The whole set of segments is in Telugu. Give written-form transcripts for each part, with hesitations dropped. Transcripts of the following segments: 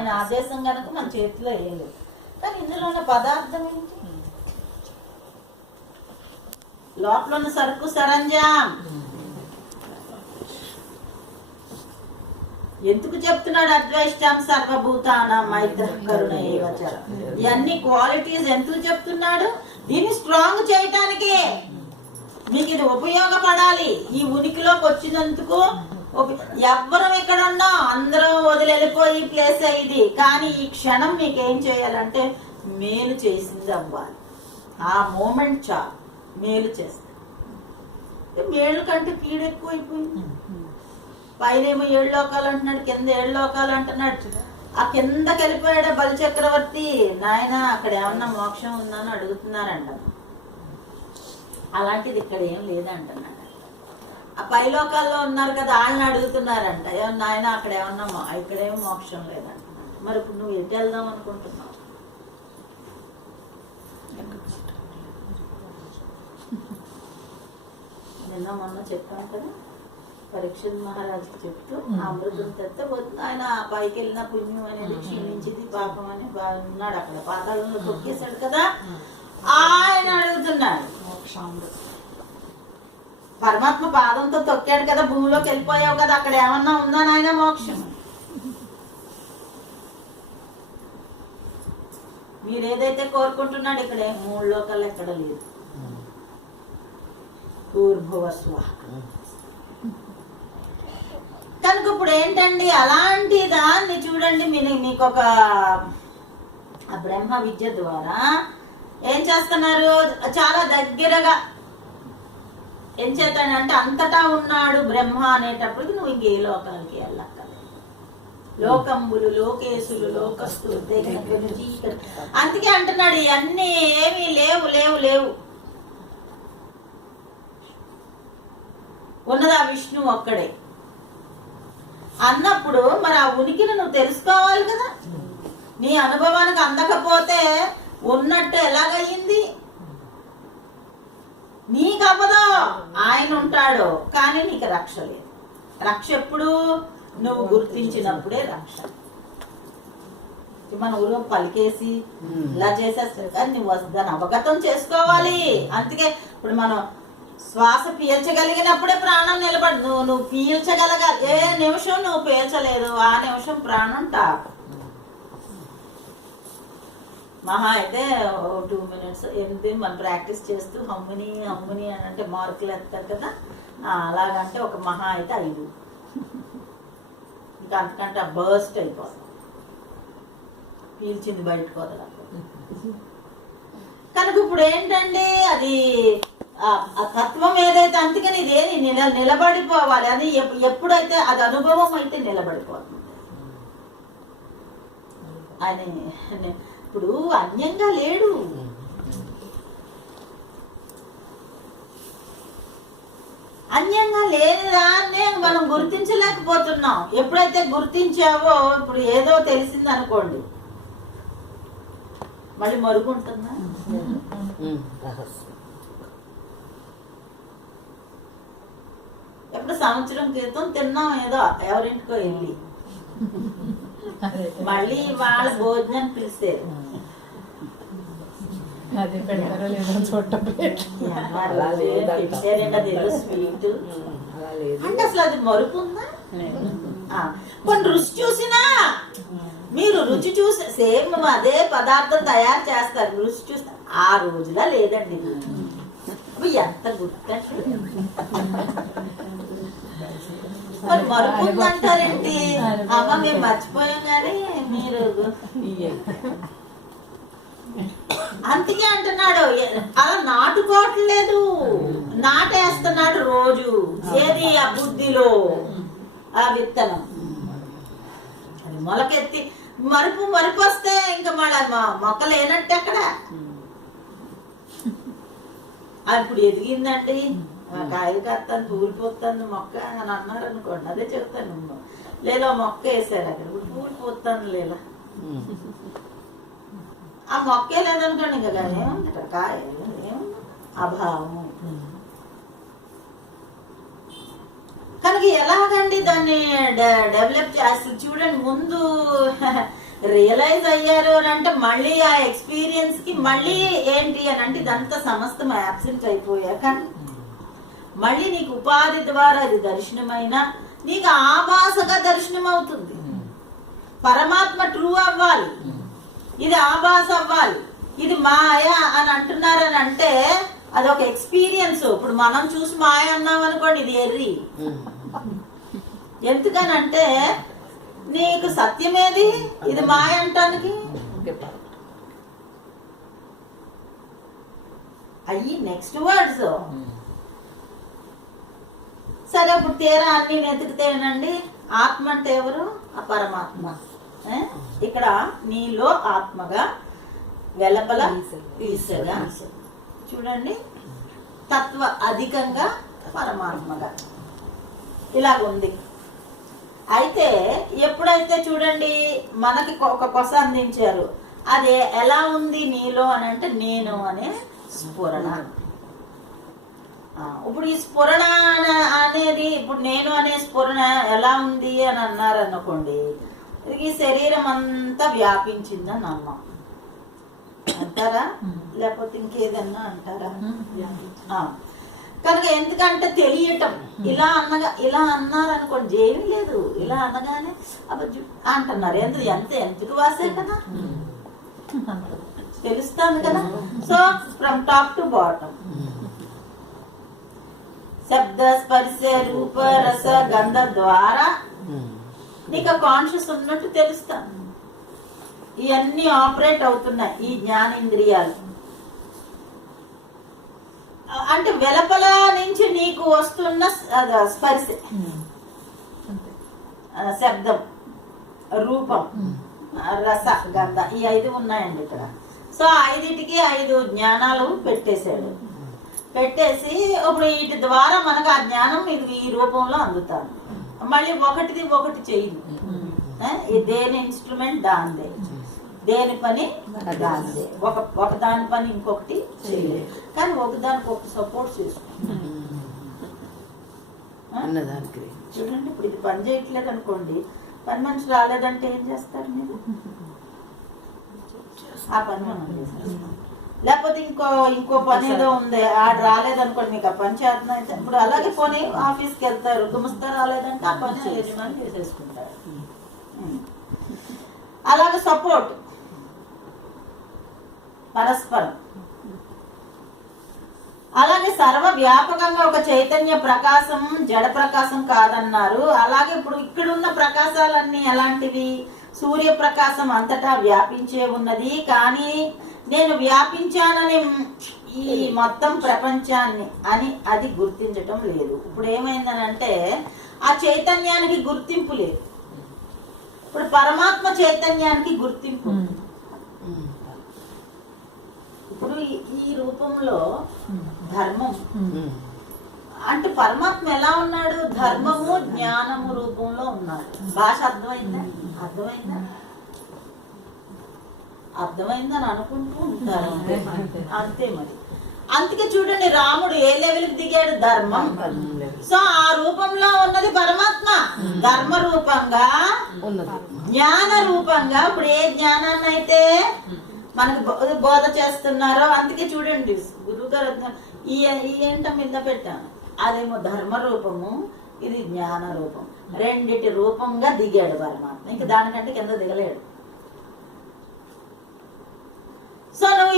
ఆయన ఆదేశం కనుక మన చేతిలో వేయలేదు. కానీ ఇందులో ఉన్న పదార్థం ఏంటి? లోపల ఉన్న సరుకు సరంజాం. ఎందుకు చెప్తున్నాడు? అద్వైష్టాం సర్వభూతానాం మైత్ర కరుణ ఏవచ. ఇవన్నీ క్వాలిటీస్ ఎందుకు చెప్తున్నాడు? దీన్ని స్ట్రాంగ్ చేయటానికే. మీకు ఇది ఉపయోగపడాలి. ఈ ఉనికిలోకి వచ్చినందుకు ఎవ్వరం ఇక్కడ ఉన్నా అందరం వదిలి వెళ్ళిపోయి ప్లేస్ ఇది. కానీ ఈ క్షణం మీకు ఏం చేయాలంటే మేలు చేసింది అవ్వాలి. ఆ మూమెంట్ చాలు మేలు చేస్తే. మేలు కంటే కీడు ఎక్కువైపోయింది. పైనేమో 7 లోకాలు అంటున్నాడు, కింద 7 లోకాలు అంటున్నాడు. ఆ కిందకి వెళ్ళిపోయాడు బలిచక్రవర్తి. నాయన అక్కడ ఏమన్నా మోక్షం ఉందని అడుగుతున్నారంట. అలాంటిది ఇక్కడ ఏం లేదంటున్నాడు. ఆ పై లోకాల్లో ఉన్నారు కదా, వాళ్ళని అడుగుతున్నారంట. నాయన అక్కడ ఏమన్నా ఇక్కడేమో మోక్షం లేదంటున్నాడు. మరి ఇప్పుడు నువ్వు ఎటు వెళ్దాం అనుకుంటున్నావు? నిన్న మొన్న చెప్పాను కదా, పరీక్ష మహారాజుకి చెప్తూ అమృతం తెస్తే పోతుంది. ఆయన పైకి వెళ్ళిన పుణ్యం అనేది క్షీణించింది, పాపం అని ఉన్నాడు. అక్కడ పాతాళంలో తొక్కేశాడు కదా, ఆయన అడుగుతున్నాడు. పరమాత్మ పాదంతో తొక్కాడు కదా, భూమిలోకి వెళ్ళిపోయావు కదా, అక్కడ ఏమన్నా ఉందా నాయన మోక్షం? మీరు ఏదైతే కోరుకుంటున్నాడు ఇక్కడ 3 లోకాలు ఎక్కడ లేదు. పూర్భువస్వ. కనుక ఇప్పుడు ఏంటండి, అలాంటి దాన్ని చూడండి. మీకు ఒక బ్రహ్మ విద్య ద్వారా ఏం చేస్తున్నారు? చాలా దగ్గరగా ఏం చేస్తాడంటే అంతటా ఉన్నాడు బ్రహ్మ అనేటప్పటికి నువ్వు ఇంకే లోకాలకి వెళ్ళక్కర్లేదు. లోకంబులు లోకేశులు లోకస్తులు. అందుకే అంటున్నాడు ఇవన్నీ ఏమీ లేవు లేవు లేవు. ఉన్నది ఆ విష్ణువు ఒక్కడే అన్నప్పుడు మరి ఆ ఉనికిని నువ్వు తెలుసుకోవాలి కదా. నీ అనుభవానికి అందకపోతే ఉన్నట్టు ఎలాగయ్యింది? నీకు అవ్వదు, ఆయన ఉంటాడు. కానీ నీకు రక్ష లేదు. రక్ష ఎప్పుడు? నువ్వు గుర్తించినప్పుడే రక్ష. మన ఊరు పలికేసి ఇలా చేసేస్తారు కానీ నువ్వు దాన్ని అవగతం చేసుకోవాలి. అందుకే ఇప్పుడు మనం శ్వాస పీల్చగలిగినప్పుడే ప్రాణం నిలబడి. నువ్వు పీల్చగలగాలి. ఏ నిమిషం నువ్వు పీల్చలేదు ఆ నిమిషం ప్రాణం టాప్. మహా అయితే 2 minutes ఏంటి మనం ప్రాక్టీస్ చేస్తూ హమ్ముని హమ్ముని అని అంటే మార్కులు ఎత్తారు కదా, అలాగంటే ఒక మహా అయితే 5. ఇంకా అంతకంటే బర్స్ట్ అయిపోతుంది. పీల్చింది బయటకు వదలకపోతే. కనుక ఇప్పుడు ఏంటండి అది ఆ తత్వం ఏదైతే, అందుకని ఇదేది నిలబడిపోవాలి. అది ఎప్పుడైతే అది అనుభవం అయితే నిలబడిపోతుంది. అని ఇప్పుడు అన్యంగా లేడు. అన్యంగా లేదాన్నే మనం గుర్తించలేకపోతున్నాం. ఎప్పుడైతే గుర్తించావో ఇప్పుడు ఏదో తెలిసింది అనుకోండి, మళ్ళీ మరుగుంటుందా? ఎప్పుడు సంవత్సరం క్రితం తిన్నాం ఏదో ఎవరింటికో వెళ్ళి, మళ్ళీ వాళ్ళ భోజనం పిలిస్తే స్వీట్ అంటే అసలు అది మరుపుందా? కొన్ని రుచి చూసినా మీరు రుచి చూసి సేమ్ అదే పదార్థం తయారు చేస్తారు. రుచి చూస్తే ఆ రోజులా లేదండి. ఎంత గుర్తండి. మరి మరుపు అంటారేంటి? అమ్మ మేము మర్చిపోయాం కానీ మీరు అందుకే అంటున్నాడు. అలా నాటుకోవట్లేదు, నాటేస్తున్నాడు రోజు. ఏది? ఆ బుద్ధిలో ఆ విత్తనం అది మొలకెత్తి మరుపు వస్తే ఇంకా మళ్ళీ మొక్క లేనట్టు అక్కడ. ఇప్పుడు ఎదిగిందండి, కాయలు కాస్తాను తూలిపోతాను మొక్క అని అన్నారు అనుకోండి, అదే చెప్తాను. లేదా మొక్క వేసారు అక్కడ, ఇప్పుడు తూలిపోతాను లేదా ఆ మొక్కే లేదనుకోండి, ఇంకా ఏముంది అక్కడ కాయ ఏముంది? అభావము. కనుక ఎలాగండి దాన్ని డెవలప్ చేసి చూడండి. ముందు రియలైజ్ అయ్యారు అని అంటే మళ్ళీ ఆ ఎక్స్పీరియన్స్ కి మళ్ళీ ఏంటి అని అంటే ఇదంతా సమస్తం యాబ్సెంట్ అయిపోయాక మళ్ళీ నీకు ఉపాధి ద్వారా ఇది దర్శనమైన నీకు ఆభాసగా దర్శనం అవుతుంది. పరమాత్మ ట్రూ అవ్వాలి, ఇది ఆభాస అవ్వాలి, ఇది మాయ అని అంటున్నారని అంటే అదొక ఎక్స్పీరియన్స్. ఇప్పుడు మనం చూసి మాయ అన్నాం అనుకోండి, ఇది ఎర్రి. ఎందుకనంటే నీకు సత్యమేది, ఇది మాయ అంటానికి అయ్యి నెక్స్ట్ వర్డ్స్. సరే ఇప్పుడు తీరా అన్ని వెతికితేనండి ఆత్మ అంటే ఎవరు? ఆ పరమాత్మ. ఇక్కడ నీలో ఆత్మగా, వెలపల ఈశగా, చూడండి తత్వ అధికంగా పరమాత్మగా ఇలాగుంది. అయితే ఎప్పుడైతే చూడండి మనకి ఒక కొస అందించారు, అది ఎలా ఉంది నీలో అని అంటే నేను అనే స్ఫురణ. ఇప్పుడు ఈ స్ఫురణ అనేది, ఇప్పుడు నేను అనే స్ఫురణ ఎలా ఉంది అని అన్నారు అనుకోండి, ఈ శరీరం అంతా వ్యాపించిందని అన్నాం అంటారా, లేకపోతే ఇంకేదన్నా అంటారా? కనుక ఎందుకంటే తెలియటం, ఇలా అన్నారు అనుకోండి, ఏమీ లేదు, ఇలా అనగానే అంటున్నారు. ఎందుకు వాసే కదా, తెలుస్తుంది కదా. So from top to bottom శబ్ద స్పర్శ రూప రస గంధ ద్వారా నీకు కాన్షియస్ ఉన్నట్టు తెలుస్తాను. ఇవన్నీ ఆపరేట్ అవుతున్నాయి ఈ జ్ఞానేంద్రియాలు. అంటే వెలపల నుంచి నీకు వస్తున్న స్పర్శ, శబ్దం, రూపం, రస, గంధ, ఈ 5 ఉన్నాయండి ఇక్కడ. సో 5టికి 5 జ్ఞానాలు పెట్టేశాడు. పెట్టేసి ఇప్పుడు వీటి ద్వారా మనకు ఆ జ్ఞానం ఇది ఈ రూపంలో అందుతాను. మళ్ళీ ఒకటిది ఒకటి చేయదు. దేని ఇన్స్ట్రుమెంట్ దాందే, దేని పని దాందే. ఒక దాని పని ఇంకొకటి చేయలేదు, కానీ ఒకదానికి ఒకటి సపోర్ట్ చేసుకుంటాం. చూడండి ఇప్పుడు ఇది పని చేయట్లేదు అనుకోండి, పని మనిషి రాలేదంటే ఏం చేస్తారు మీరు? ఆ పని మనం చేస్తాం. లేకపోతే ఇంకో పని ఏదో ఉంది, ఆడ రాలేదనుకోండి, మీకు ఆ పని చేతన అయితే ఇప్పుడు అలాగే పోనీ ఆఫీస్కి వెళ్తారు, గుమస్తా రాలేదంటే ఆ పని యజమాని చేసేసుకుంటారు. అలాగే సపోర్ట్ పరస్పరం. అలాగే సర్వ వ్యాపకంగా ఒక చైతన్య ప్రకాశం జడ ప్రకాశం కాదన్నారు. అలాగే ఇప్పుడు ఇక్కడున్న ప్రకాశాలన్నీ ఎలాంటివి? సూర్యప్రకాశం అంతటా వ్యాపించే ఉన్నది, కానీ నేను వ్యాపించానని ఈ మొత్తం ప్రపంచాన్ని అని అది గుర్తించటం లేదు. ఇప్పుడు ఏమైందనంటే ఆ చైతన్యానికి గుర్తింపు లేదు. ఇప్పుడు పరమాత్మ చైతన్యానికి గుర్తింపు. ఇప్పుడు ఈ రూపంలో ధర్మం అంటే పరమాత్మ ఎలా ఉన్నాడు? ధర్మము జ్ఞానము రూపంలో ఉన్నాడు. భాష అర్థమైందా? అర్థమైందని అనుకుంటూ ఉంటారు, అంతే మరి. అందుకే చూడండి రాముడు ఏ లెవెల్కి దిగాడు? ధర్మం. సో ఆ రూపంలో ఉన్నది పరమాత్మ, ధర్మ రూపంగా, జ్ఞాన రూపంగా. ఇప్పుడు ఏ జ్ఞానాన్ని అయితే మనకు బోధ చేస్తున్నారో, అందుకే చూడండి గురువు గారు ఈ ఏంట మీద పెట్టాను, అదేమో ధర్మ రూపము, ఇది జ్ఞాన రూపం. రెండిటి రూపంగా దిగాడు పరమాత్మ, ఇంక దానికంటే కింద దిగలేడు. సో నువ్వు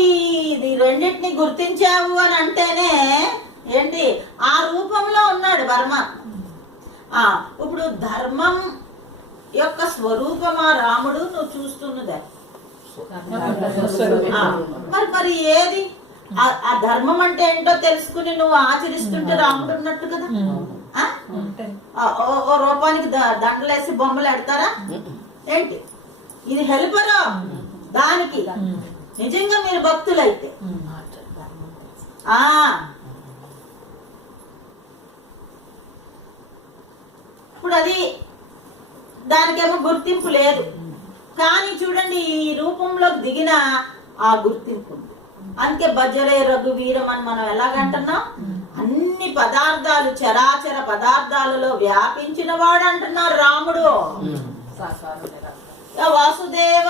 ఇది రెండింటిని గుర్తించావు అని అంటేనే ఏంటి? ఆ రూపంలో ఉన్నాడు పరమాత్మ. ఇప్పుడు ధర్మం యొక్క స్వరూపమా రాముడు నువ్వు చూస్తున్నదే. మరి ఏది ఆ ధర్మం అంటే ఏంటో తెలుసుకుని నువ్వు ఆచరిస్తుంటే రాముడు ఉన్నట్టు కదా. ఓ రూపానికి దండలేసి బొమ్మలు ఎడతారా ఏంటి? ఇది హెల్పరా దానికి? నిజంగా మీరు భక్తులైతే ఇప్పుడు అది దానికేమో గుర్తింపు లేదు, కానీ చూడండి ఈ రూపంలో దిగిన ఆ గుర్తింపు. అందుకే బజరే రఘువీరం అని మనం ఎలాగంటున్నాం? అన్ని పదార్థాలు, చరాచర పదార్థాలలో వ్యాపించిన వాడు అంటున్నారు రాముడు. వాసుదేవ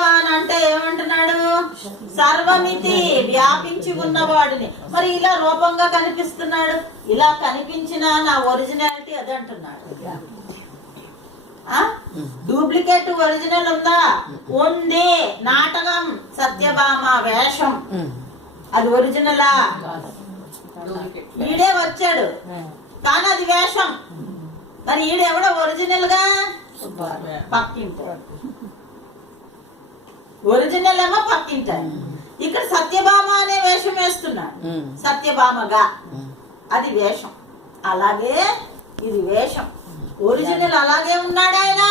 సర్వమితి వ్యాపించి ఉన్నవాడిని. మరి ఇలా రూపంగా కనిపిస్తున్నాడు, ఇలా కనిపించిన నా ఒరిజినాలిటీ అది అంటున్నాడు. డూప్లికేట్ ఒరిజినల్ ఉందా? ఉంది. నాటకం సత్యభామ వేషం, అది ఒరిజినలా? ఈడే వచ్చాడు కానీ అది వేషం. మరి ఈడెవడో ఒరిజినల్ గా పక్కింటాడు, ఒరిజినల్ ఏమో పక్కింటాడు. ఇక్కడ సత్యభామ అనే వేషం వేస్తున్నాడు, సత్యభామగా, అది వేషం. అలాగే ఇది వేషం. ఒరిజినల్ అలాగే ఉన్నాడు, ఆయన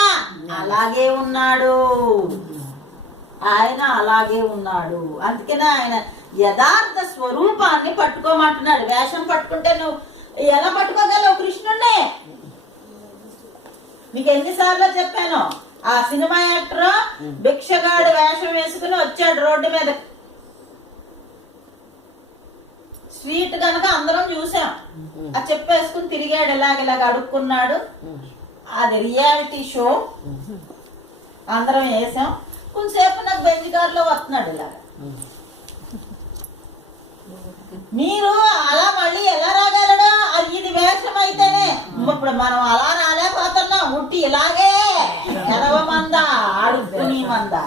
అలాగే ఉన్నాడు, ఆయన అలాగే ఉన్నాడు. అందుకనే ఆయన యథార్థ స్వరూపాన్ని పట్టుకోమంటున్నాడు. వేషం పట్టుకుంటే నువ్వు ఎలా పట్టుకోగలవు కృష్ణుణ్ణి? మీకు ఎన్నిసార్లు చెప్పాను, ఆ సినిమా యాక్టర్ భిక్షగాడు వేషం వేసుకుని వచ్చాడు రోడ్డు మీద, స్ట్రీట్ కనుక అందరం చూసాం. ఆ చెప్పేసుకుని తిరిగాడు, ఇలాగ అడుక్కున్నాడు. అది రియాలిటీ షో, అందరం వేసాం. కొంతసేపు నాకు బెంజ్ కారులో వస్తున్నాడు ఇలాగ. మీరు అలా మళ్ళీ ఎలా రాగలడు? అది ఇది వేషం అయితేనే. ఇప్పుడు మనం అలా రాలేకపోతున్నాం, ఉట్టి ఇలాగే ఎడవమందా అడుక్కుని మందా.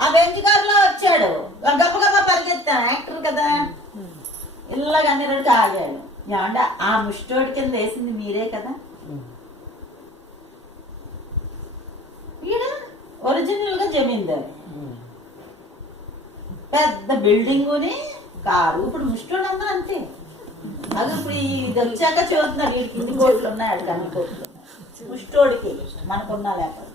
ఆ బెంచ్ కారులో వచ్చాడు, గప్ప పరిగెత్తాను, యాక్టర్ కదా, ఇలాగ అన్ని రోజులు ఆగాడు. ఏమంటే ఆ ముష్టోడి కింద వేసింది మీరే కదా? ఈడ ఒరిజినల్ గా జమీందారు, పెద్ద బిల్డింగుని కారు. ఇప్పుడు ముష్టోడు అందరూ అంతే. అది ఇప్పుడు ఇది వచ్చాక చూస్తున్నారు, వీడికి ఇన్ని కోట్లు ఉన్నాయి, అడిగి అన్ని కోట్లు. ముష్టోడికి మనకున్నా లేకపోతే